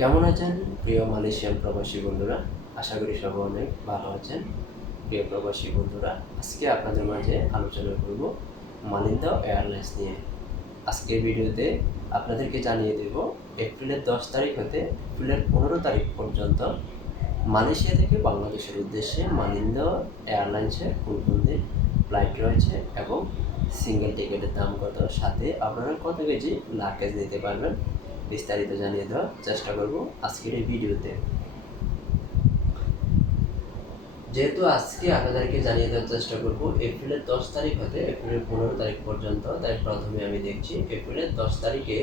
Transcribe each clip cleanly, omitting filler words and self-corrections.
কেমন আছেন প্রিয় মালয়েশিয়ান প্রবাসী বন্ধুরা? আশা করি সবাই অনেক ভালো আছেন। প্রিয় প্রবাসী বন্ধুরা, আজকে আপনাদের মাঝে আলোচনা করব মালিন্দা এয়ারলাইন্স নিয়ে। আজকের ভিডিওতে আপনাদেরকে জানিয়ে দেব এপ্রিলের 10 তারিখ হতে এপ্রিলের 15 তারিখ পর্যন্ত মালয়েশিয়া থেকে বাংলাদেশের উদ্দেশ্যে মালিন্দা এয়ারলাইন্সের কোন কোন দিন ফ্লাইট রয়েছে এবং সিঙ্গেল টিকিটের দাম কত, সাথে আপনারা কত কেজি লাগেজ নিতে পারবেন, বিস্তারিত জানিয়ে দেওয়ার চেষ্টা করব আজকের এই ভিডিওতে। যেহেতু আজকে আপনাদেরকে জানিয়ে দেওয়ার চেষ্টা করব এপ্রিলের 10 তারিখ হতে এপ্রিলের 15 তারিখ পর্যন্ত, তাই প্রথমে আমি দেখছি এপ্রিলের 10 তারিখে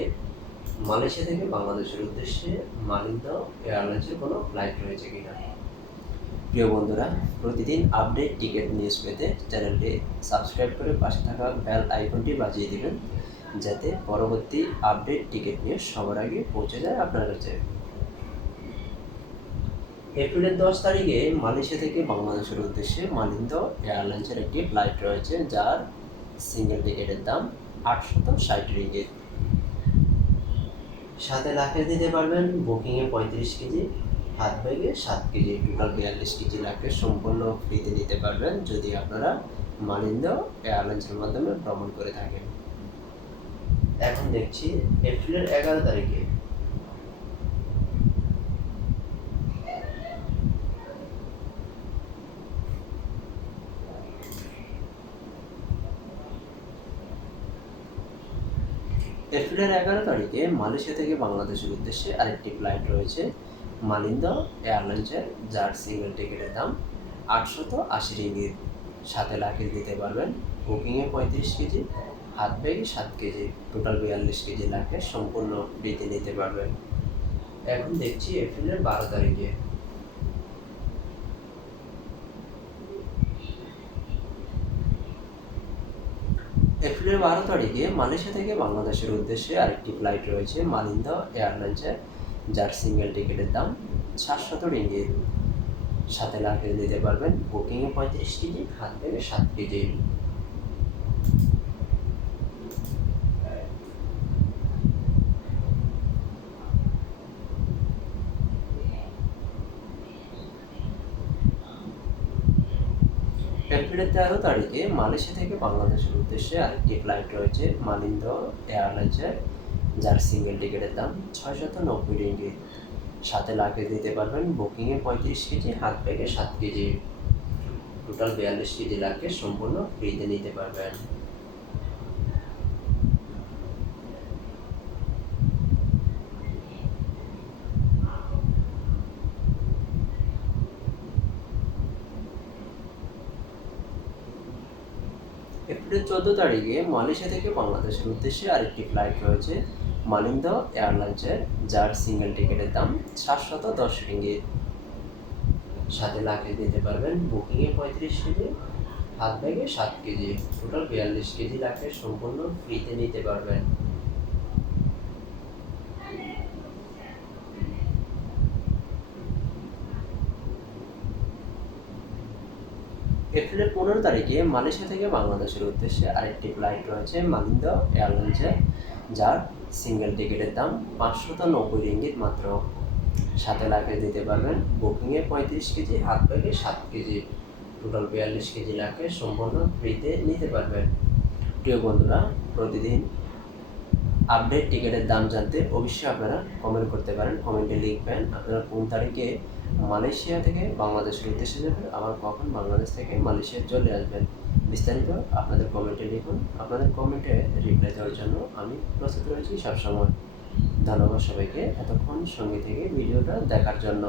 মালয়েশিয়া থেকে বাংলাদেশের উদ্দেশ্যে মালিন্দা এয়ারলাইন্সের কোনো ফ্লাইট রয়েছে কিনা। প্রিয় বন্ধুরা, প্রতিদিন আপডেট টিকিট নিউজ পেতে চ্যানেলটি সাবস্ক্রাইব করে পাশে থাকা বেল আইকনটি বাজিয়ে দেবেন, যাতে পরবর্তী আপডেট টিকিট নিউজ সবার আগে পৌঁছে যায় আপনার কাছে। এপ্রিলের 10 তারিখে মালয়েশিয়া থেকে বাংলাদেশের উদ্দেশ্যে মালিন্দা এয়ারলাইন্সের একটি ফ্লাইট রয়েছে, যার সিঙ্গেল টিকিটের দাম 860 রিঙ্গিত। সাথে লাগেজ দিতে পারবেন বুকিংয়ে 35 কেজি, হাত ব্যাগে 7 কেজি, টোটাল 42 কেজি লাগেজ সম্পূর্ণ ফ্রিতে নিতে পারবেন যদি আপনারা মালিন্দা এয়ারলাইন্সের মাধ্যমে ভ্রমণ করে থাকেন। এখন দেখছি এপ্রিলের 11 তারিখে এপ্রিলের 11 তারিখে মালয়েশিয়া থেকে বাংলাদেশের উদ্দেশ্যে আরেকটি ফ্লাইট রয়েছে মালিন্দা এয়ারলাইন্সের, যার সিঙ্গেল টিকিটের দাম 880 রিঙ্গিত। সাথে লাগেজ দিতে পারবেন বুকিংয়ে 35 কেজি, হাত ব্যাগে 7 কেজি, টোটাল 42 কেজি লাগেজ সম্পূর্ণ ফ্রিতে নিতে পারবেন। এখন দেখছি এপ্রিলের 12 তারিখে এপ্রিলের 12 তারিখে মালয়েশিয়া থেকে বাংলাদেশের উদ্দেশ্যে আরেকটি ফ্লাইট রয়েছে মালিন্দা এয়ারলাইন্সের, যার সিঙ্গেল টিকিটের দাম 700 রিঙ্গিত। সাথে লাগেজ দিতে পারবেন বুকিংয়ে 35 কেজি, হাত ব্যাগে 7 কেজি। এপ্রিলের 13 তারিখে মালয়েশিয়া থেকে বাংলাদেশের উদ্দেশ্যে আরেকটি ফ্লাইট রয়েছে মালিন্দা এয়ারলাইন্সের, যার সিঙ্গেল টিকিটের দাম 690 রিঙ্গিত। সাথে লাগেজ দিতে পারবেন বুকিংয়ে 35 কেজি, হাত ব্যাগে 7 কেজি, টোটাল 42 কেজি লাগেজ সম্পূর্ণ ফ্রিতে নিতে পারবেন। এপ্রিলের 14 তারিখে মালয়েশিয়া থেকে বাংলাদেশের উদ্দেশ্যে আরেকটি ফ্লাইট রয়েছে মালিন্দা এয়ারলাইন্সের, যার সিঙ্গেল টিকিটের দাম 710 রিঙ্গিত। সাথে লাগেজ দিতে পারবেন বুকিংয়ে 35 কেজি, হাত ব্যাগে 7 কেজি, টোটাল 42 কেজি লাগেজ সম্পূর্ণ ফ্রিতে নিতে পারবেন। এপ্রিলের 15 তারিখে মালয়েশিয়া থেকে বাংলাদেশের উদ্দেশ্যে আরেকটি ফ্লাইট রয়েছে মালিন্দা এয়ারলাইন্সের, যার সিঙ্গেল টিকিটের দাম 590 রিঙ্গিত মাত্র। সাথে লাগেজ দিতে পারবেন বুকিংয়ে 35 কেজি, হাত ব্যাগে 7 কেজি, টোটাল 42 কেজি লাগেজ সম্পূর্ণ ফ্রিতে নিতে পারবেন। প্রিয় বন্ধুরা, প্রতিদিন আপডেট টিকিটের দাম জানতে অবশ্যই আপনারা কমেন্ট করতে পারেন। কমেন্টে লিখবেন আপনারা কোন তারিখে মালয়েশিয়া থেকে বাংলাদেশের উদ্দেশ্যে যাবেন, আবার কখন বাংলাদেশ থেকে মালয়েশিয়া চলে আসবেন। বিস্তারিত আপনাদের কমেন্টে লিখুন। আপনাদের কমেন্টে রিপ্লাই দেওয়ার জন্য আমি প্রস্তুত রয়েছি সবসময়। ধন্যবাদ সবাইকে এতক্ষণ সঙ্গে থেকে ভিডিওটা দেখার জন্য।